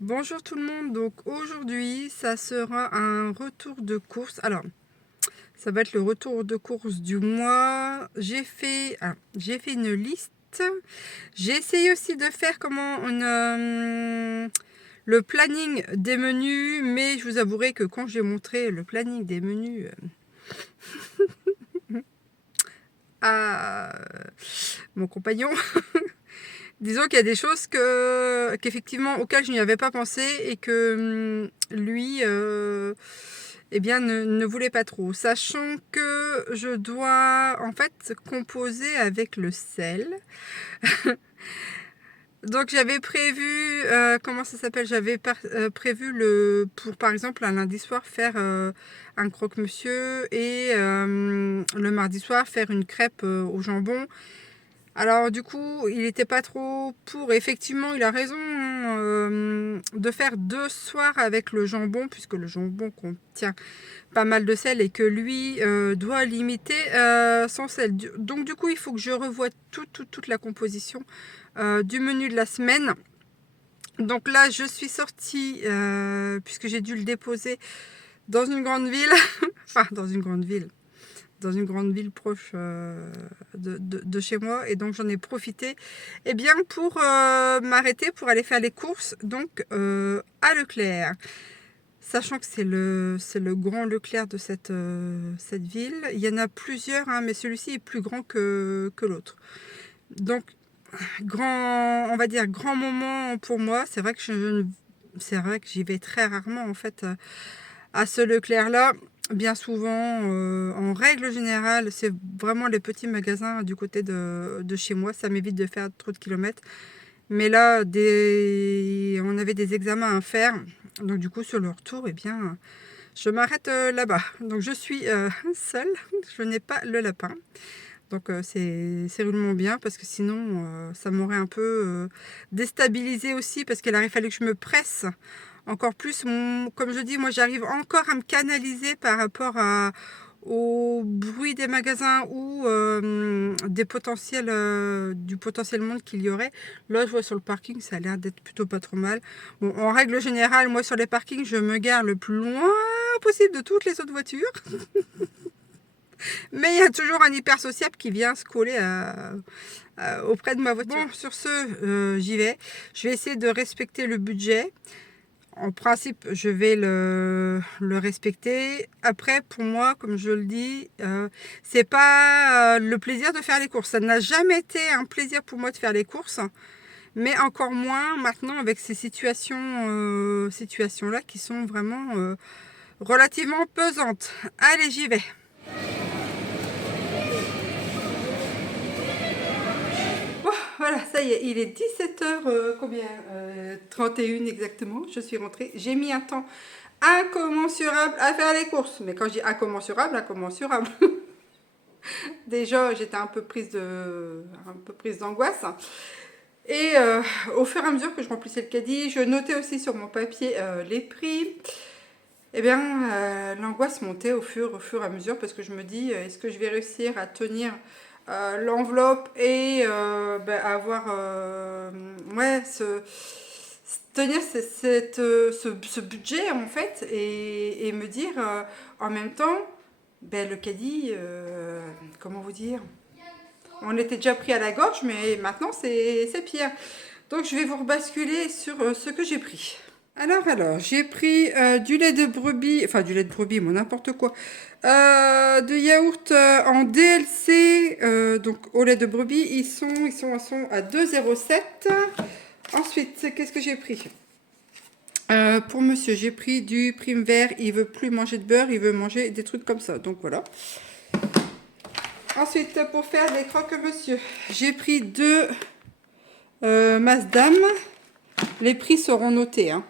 Bonjour tout le monde, donc aujourd'hui ça sera un retour de course. Alors ça va être le retour de course du mois. J'ai fait une liste. J'ai essayé aussi de faire le planning des menus, mais je vous avouerai que quand j'ai montré le planning des menus à mon compagnon, disons qu'il y a des choses qu'effectivement auxquelles je n'y avais pas pensé et que lui eh bien, ne voulait pas trop. Sachant que je dois en fait composer avec le sel. Donc j'avais prévu, comment ça s'appelle? Prévu pour par exemple un lundi soir faire un croque-monsieur et le mardi soir faire une crêpe au jambon. Alors du coup, il n'était pas trop pour. Effectivement, il a raison de faire 2 soirs avec le jambon, puisque le jambon contient pas mal de sel et que lui doit limiter son sel. Donc du coup, il faut que je revoie toute la composition du menu de la semaine. Donc là, je suis sortie, puisque j'ai dû le déposer dans une grande ville, enfin dans une grande ville proche de chez moi, et donc j'en ai profité bien pour m'arrêter pour aller faire les courses donc à Leclerc, sachant que c'est le grand Leclerc de cette ville. Il y en a plusieurs hein, mais celui-ci est plus grand que l'autre, donc on va dire grand moment pour moi. C'est vrai que j'y vais très rarement en fait à ce Leclerc là. Bien souvent, en règle générale, c'est vraiment les petits magasins du côté de chez moi. Ça m'évite de faire trop de kilomètres. Mais là, on avait des examens à faire. Donc du coup, sur le retour, je m'arrête là-bas. Donc je suis seule. Je n'ai pas le lapin. Donc c'est rudement bien parce que sinon, ça m'aurait un peu déstabilisé aussi parce qu'il aurait fallu que je me presse encore plus. Comme je dis, moi j'arrive encore à me canaliser par rapport au bruit des magasins ou du potentiel monde qu'il y aurait. Là, je vois sur le parking, ça a l'air d'être plutôt pas trop mal. Bon, en règle générale, moi sur les parkings, je me gare le plus loin possible de toutes les autres voitures. Mais il y a toujours un hyper sociable qui vient se coller auprès de ma voiture. Bon, sur ce, j'y vais. Je vais essayer de respecter le budget. En principe, je vais le respecter. Après, pour moi, comme je le dis, c'est pas le plaisir de faire les courses. Ça n'a jamais été un plaisir pour moi de faire les courses. Mais encore moins maintenant avec ces situations-là qui sont vraiment relativement pesantes. Allez, j'y vais. Voilà, ça y est, il est 17h, 31 exactement, je suis rentrée. J'ai mis un temps incommensurable à faire les courses. Mais quand je dis incommensurable, incommensurable. Déjà, j'étais un peu prise d'angoisse. Et au fur et à mesure que je remplissais le caddie, je notais aussi sur mon papier les prix. Eh bien, l'angoisse montait au fur et à mesure parce que je me dis, est-ce que je vais réussir à tenir l'enveloppe et avoir ouais, tenir ce budget en fait et me dire en même temps, le caddie, comment vous dire, on était déjà pris à la gorge, mais maintenant c'est pire. Donc je vais vous rebasculer sur ce que j'ai pris. Alors, j'ai pris du lait de brebis, enfin du lait de brebis, bon n'importe quoi, de yaourt en DLC, donc au lait de brebis, ils sont à 2,07. Ensuite, qu'est-ce que j'ai pris pour monsieur, j'ai pris du prime vert, il veut plus manger de beurre, il veut manger des trucs comme ça, donc voilà. Ensuite, pour faire des croque-monsieur, j'ai pris 2 Masdam, les prix seront notés, hein.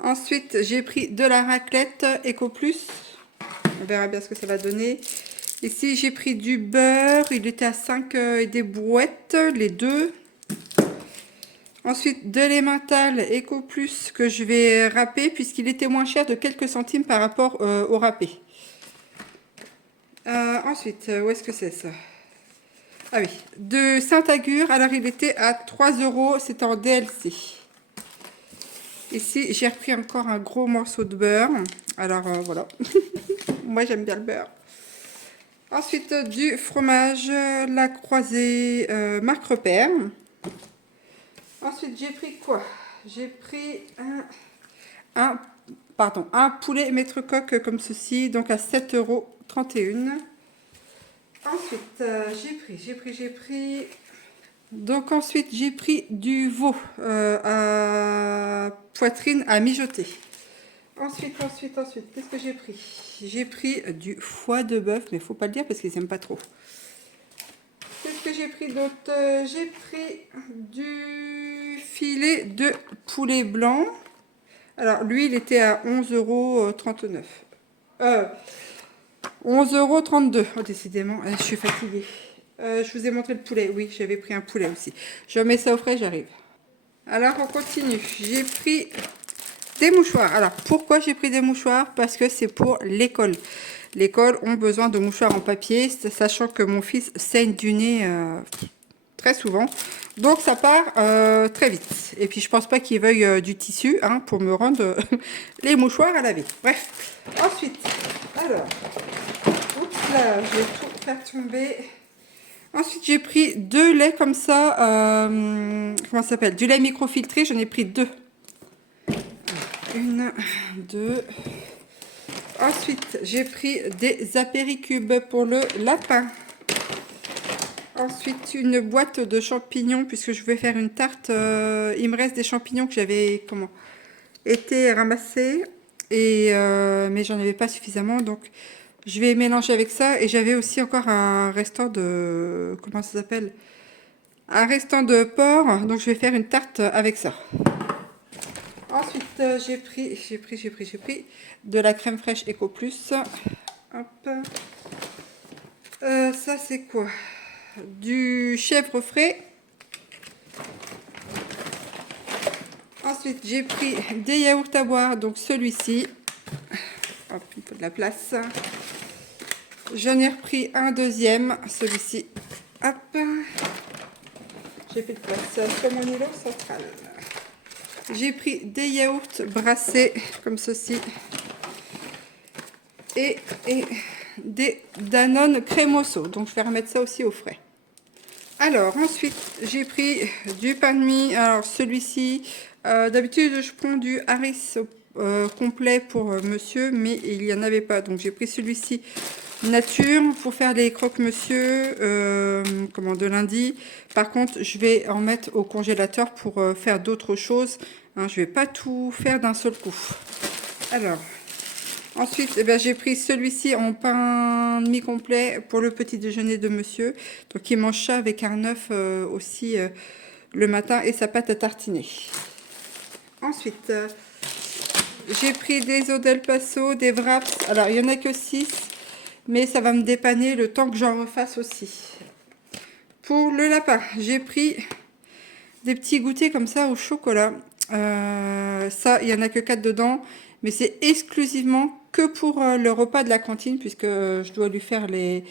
Ensuite, j'ai pris de la raclette Eco Plus. On verra bien ce que ça va donner. Ici, j'ai pris du beurre. Il était à 5 et des brouettes, les deux. Ensuite, de l'emmental Eco Plus que je vais râper puisqu'il était moins cher de quelques centimes par rapport au râpé. Ensuite, où est-ce que c'est ça? Ah oui, de Saint-Agur. Alors, il était à 3 €. C'était en DLC. Ici, j'ai repris encore un gros morceau de beurre. Alors, voilà. Moi, j'aime bien le beurre. Ensuite, du fromage, la croisée marque repère. Ensuite, j'ai pris quoi? J'ai pris un poulet maître coq comme ceci, donc à 7,31 €. Ensuite, j'ai pris. Donc ensuite, j'ai pris du veau à poitrine à mijoter. Ensuite, qu'est-ce que j'ai pris? J'ai pris du foie de bœuf, mais faut pas le dire parce qu'ils n'aiment pas trop. Qu'est-ce que j'ai pris d'autre? J'ai pris du filet de poulet blanc. Alors, lui, il était à 11,39 €. 11,32 €. Oh, décidément, je suis fatiguée. Je vous ai montré le poulet. Oui, j'avais pris un poulet aussi. Je mets ça au frais, j'arrive. Alors, on continue. J'ai pris des mouchoirs. Alors, pourquoi j'ai pris des mouchoirs? Parce que c'est pour l'école. L'école ont besoin de mouchoirs en papier, sachant que mon fils saigne du nez très souvent. Donc, ça part très vite. Et puis, je pense pas qu'il veuille du tissu pour me rendre les mouchoirs à laver. Bref. Ensuite, alors, oups là, je vais tout faire tomber. Ensuite, j'ai pris 2 laits comme ça. Comment ça s'appelle? Du lait microfiltré. J'en ai pris 2. 1, 2. Ensuite, j'ai pris des apéricubes pour le lapin. Ensuite, une boîte de champignons, puisque je vais faire une tarte. Il me reste des champignons que j'avais été ramassés, mais j'en avais pas suffisamment, donc je vais mélanger avec ça. Et j'avais aussi encore un restant de... Comment ça s'appelle? Un restant de porc, donc je vais faire une tarte avec ça. Ensuite, j'ai pris de la crème fraîche Eco Plus. Hop. Ça, c'est quoi? Du chèvre frais. Ensuite, j'ai pris des yaourts à boire, donc celui-ci. Hop, il faut de la place. J'en ai repris un deuxième, celui-ci. Hop. J'ai fait de place sur mon îlot central. J'ai pris des yaourts brassés comme ceci. Et des Danone Cremoso. Donc, je vais remettre ça aussi au frais. Alors, ensuite, j'ai pris du pain de mie. Alors, celui-ci, d'habitude, je prends du Harris complet pour monsieur, mais il n'y en avait pas. Donc, j'ai pris celui-ci nature pour faire les croque-monsieur de lundi. Par contre, je vais en mettre au congélateur pour faire d'autres choses. Je vais pas tout faire d'un seul coup. Alors, ensuite, j'ai pris celui-ci en pain de mie complet pour le petit déjeuner de monsieur. Donc, il mange ça avec un œuf aussi le matin et sa pâte à tartiner. Ensuite, j'ai pris des os d'El Paso, des wraps. Alors, il n'y en a que 6, mais ça va me dépanner le temps que j'en refasse aussi. Pour le lapin, j'ai pris des petits goûters comme ça au chocolat. Ça, il n'y en a que 4 dedans. Mais c'est exclusivement que pour le repas de la cantine, puisque je dois lui faire les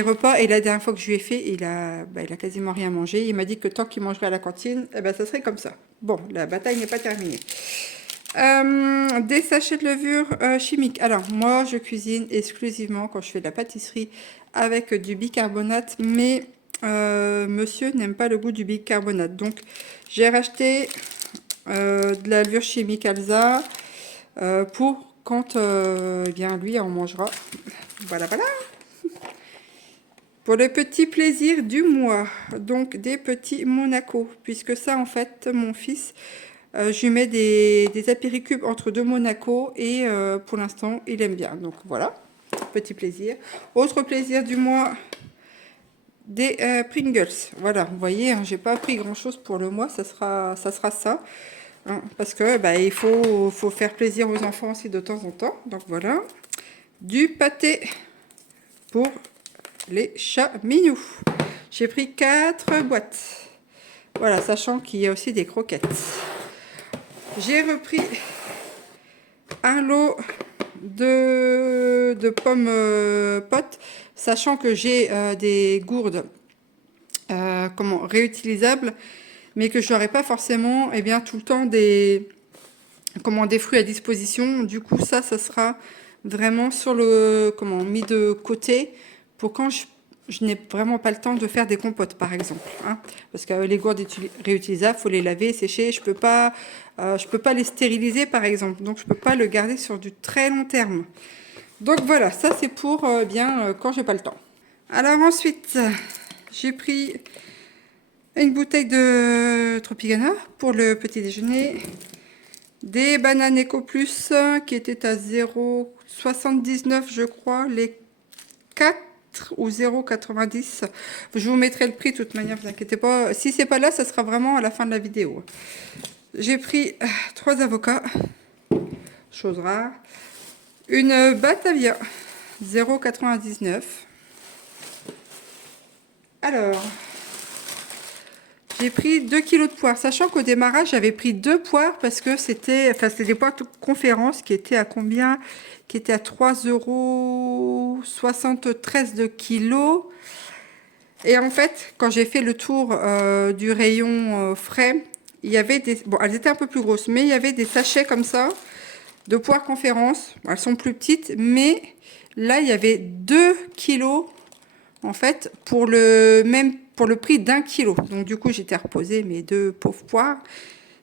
repas. Et la dernière fois que je lui ai fait, il a quasiment rien mangé. Il m'a dit que tant qu'il mangerait à la cantine, ça serait comme ça. Bon, la bataille n'est pas terminée. Des sachets de levure chimique. Alors, moi, je cuisine exclusivement quand je fais de la pâtisserie avec du bicarbonate. Mais monsieur n'aime pas le goût du bicarbonate. Donc, j'ai racheté de la levure chimique Alsa. Pour quand lui en mangera. Voilà. Pour le petit plaisir du mois, donc des petits Monaco, puisque ça en fait mon fils, je lui mets des apéricubes entre 2 Monaco et pour l'instant il aime bien. Donc voilà, petit plaisir. Autre plaisir du mois, des Pringles. Voilà, vous voyez, j'ai pas pris grand chose pour le mois, ça sera ça. Parce que il faut faire plaisir aux enfants aussi de temps en temps. Donc voilà. Du pâté pour les chats mignous. J'ai pris 4 boîtes. Voilà, sachant qu'il y a aussi des croquettes. J'ai repris un lot de pommes potes, sachant que j'ai des gourdes réutilisables, mais que je n'aurai pas forcément tout le temps des comment, des fruits à disposition. Du coup, ça sera vraiment sur le, comment, mis de côté pour quand je n'ai vraiment pas le temps de faire des compotes, par exemple. Hein, parce que les gourdes réutilisables, faut les laver, sécher. Je peux pas les stériliser, par exemple. Donc, je peux pas le garder sur du très long terme. Donc voilà, ça c'est pour quand j'ai pas le temps. Alors ensuite, j'ai pris une bouteille de Tropicana pour le petit déjeuner. Des bananes Eco Plus qui étaient à 0,79 je crois, les 4 ou 0,90. Je vous mettrai le prix de toute manière, vous inquiétez pas. Si c'est pas là, ça sera vraiment à la fin de la vidéo. J'ai pris 3 avocats, chose rare. Une Batavia, 0,99. Alors, j'ai pris 2 kilos de poires, sachant qu'au démarrage, j'avais pris 2 poires parce que c'était des poires de conférence qui étaient à combien? Qui étaient à 3,73 € de kilo. Et en fait, quand j'ai fait le tour du rayon frais, il y avait des... Bon, elles étaient un peu plus grosses, mais il y avait des sachets comme ça de poires conférence. Bon, elles sont plus petites, mais là, il y avait 2 kilos en fait, pour le prix d'1 kilo. Donc du coup, j'étais reposé mes 2 pauvres poires.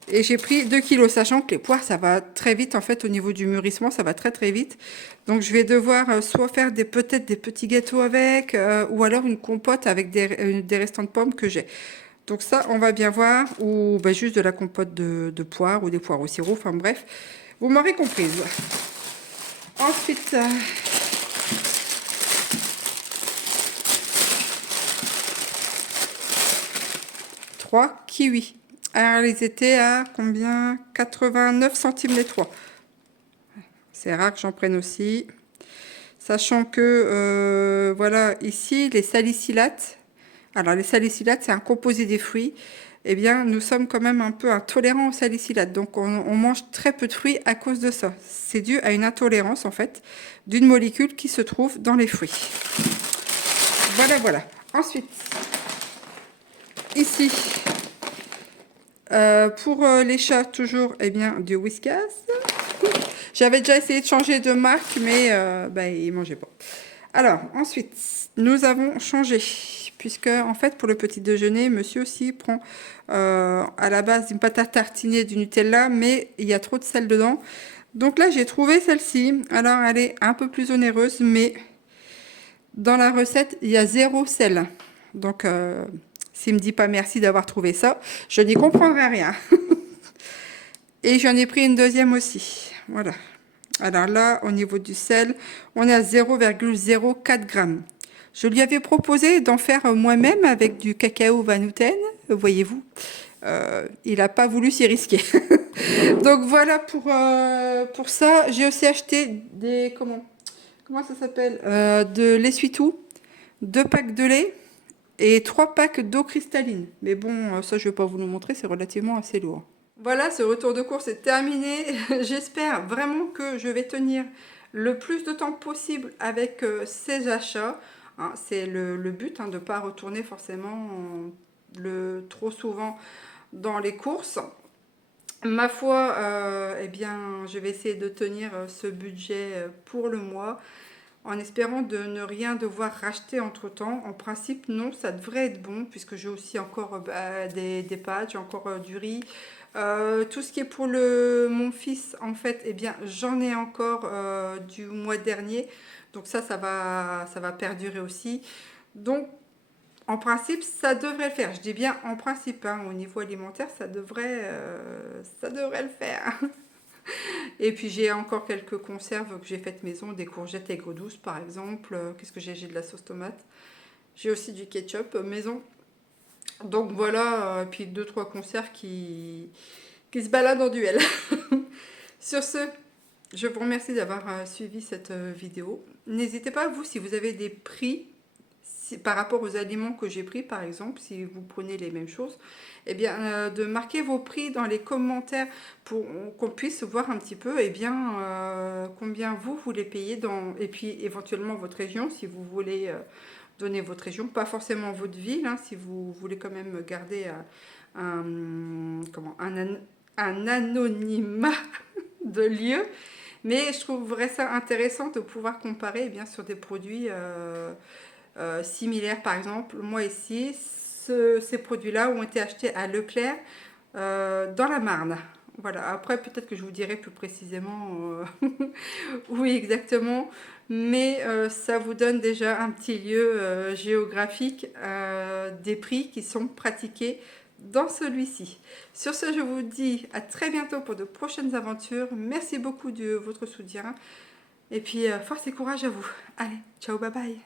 Et j'ai pris 2 kilos, sachant que les poires, ça va très vite. En fait, au niveau du mûrissement, ça va très très vite. Donc je vais devoir soit faire peut-être des petits gâteaux avec, ou alors une compote avec des restants de pommes que j'ai. Donc ça, on va bien voir. Ou juste de la compote de poires, ou des poires au sirop. Enfin bref, vous m'aurez comprise. Ensuite... 3 kiwis. Alors, ils étaient à combien? 89 centimes les 3. C'est rare que j'en prenne aussi. Sachant que, voilà, ici, les salicylates. Alors, les salicylates, c'est un composé des fruits. Eh bien, nous sommes quand même un peu intolérants aux salicylates. Donc, on mange très peu de fruits à cause de ça. C'est dû à une intolérance, en fait, d'une molécule qui se trouve dans les fruits. Voilà, voilà. Ensuite, ici, pour les chats, toujours, eh bien, du Whiskas. J'avais déjà essayé de changer de marque, mais ils ne mangeaient pas. Alors, ensuite, nous avons changé. Puisque, en fait, pour le petit déjeuner, monsieur aussi prend à la base une pâte à tartiner du Nutella, mais il y a trop de sel dedans. Donc là, j'ai trouvé celle-ci. Alors, elle est un peu plus onéreuse, mais dans la recette, il y a 0 sel. Donc, s'il ne me dit pas merci d'avoir trouvé ça, je n'y comprendrai rien. Et j'en ai pris une deuxième aussi. Voilà. Alors là, au niveau du sel, on est à 0,04 grammes. Je lui avais proposé d'en faire moi-même avec du cacao Vanouten, voyez-vous. Il n'a pas voulu s'y risquer. Donc voilà pour ça. J'ai aussi acheté des... Comment ça s'appelle de l'essuie-tout, 2 packs de lait et 3 packs d'eau cristalline. Mais bon, ça je ne vais pas vous le montrer, c'est relativement assez lourd. Voilà, ce retour de course est terminé. J'espère vraiment que je vais tenir le plus de temps possible avec ces achats. Hein, c'est le but, hein, de ne pas retourner forcément trop souvent dans les courses. Ma foi, eh bien, je vais essayer de tenir ce budget pour le mois, en espérant de ne rien devoir racheter entre temps. En principe, non, ça devrait être bon, puisque j'ai aussi encore des pâtes, j'ai encore du riz. Tout ce qui est pour mon fils, en fait, eh bien, j'en ai encore du mois dernier. Donc ça va perdurer aussi. Donc, en principe, ça devrait le faire. Je dis bien en principe, hein, au niveau alimentaire, ça devrait le faire. Et puis j'ai encore quelques conserves que j'ai faites maison, des courgettes aigre douce par exemple. Qu'est-ce que j'ai? J'ai de la sauce tomate. J'ai aussi du ketchup maison. Donc voilà, puis 2-3 conserves qui se baladent en duel. Sur ce, je vous remercie d'avoir suivi cette vidéo. N'hésitez pas, vous, si vous avez des prix par rapport aux aliments que j'ai pris, par exemple, si vous prenez les mêmes choses, eh bien, de marquer vos prix dans les commentaires pour qu'on puisse voir un petit peu, eh bien, combien vous les payez et puis éventuellement votre région, si vous voulez donner votre région, pas forcément votre ville, hein, si vous voulez quand même garder un anonymat de lieu. Mais je trouverais ça intéressant de pouvoir comparer, eh bien, sur des produits similaires. Par exemple, moi ici, ces produits-là ont été achetés à Leclerc dans la Marne. Voilà, après peut-être que je vous dirai plus précisément oui exactement, mais ça vous donne déjà un petit lieu géographique des prix qui sont pratiqués dans celui-ci. Sur ce, je vous dis à très bientôt pour de prochaines aventures. Merci beaucoup de votre soutien et puis force et courage à vous. Allez, ciao, bye bye.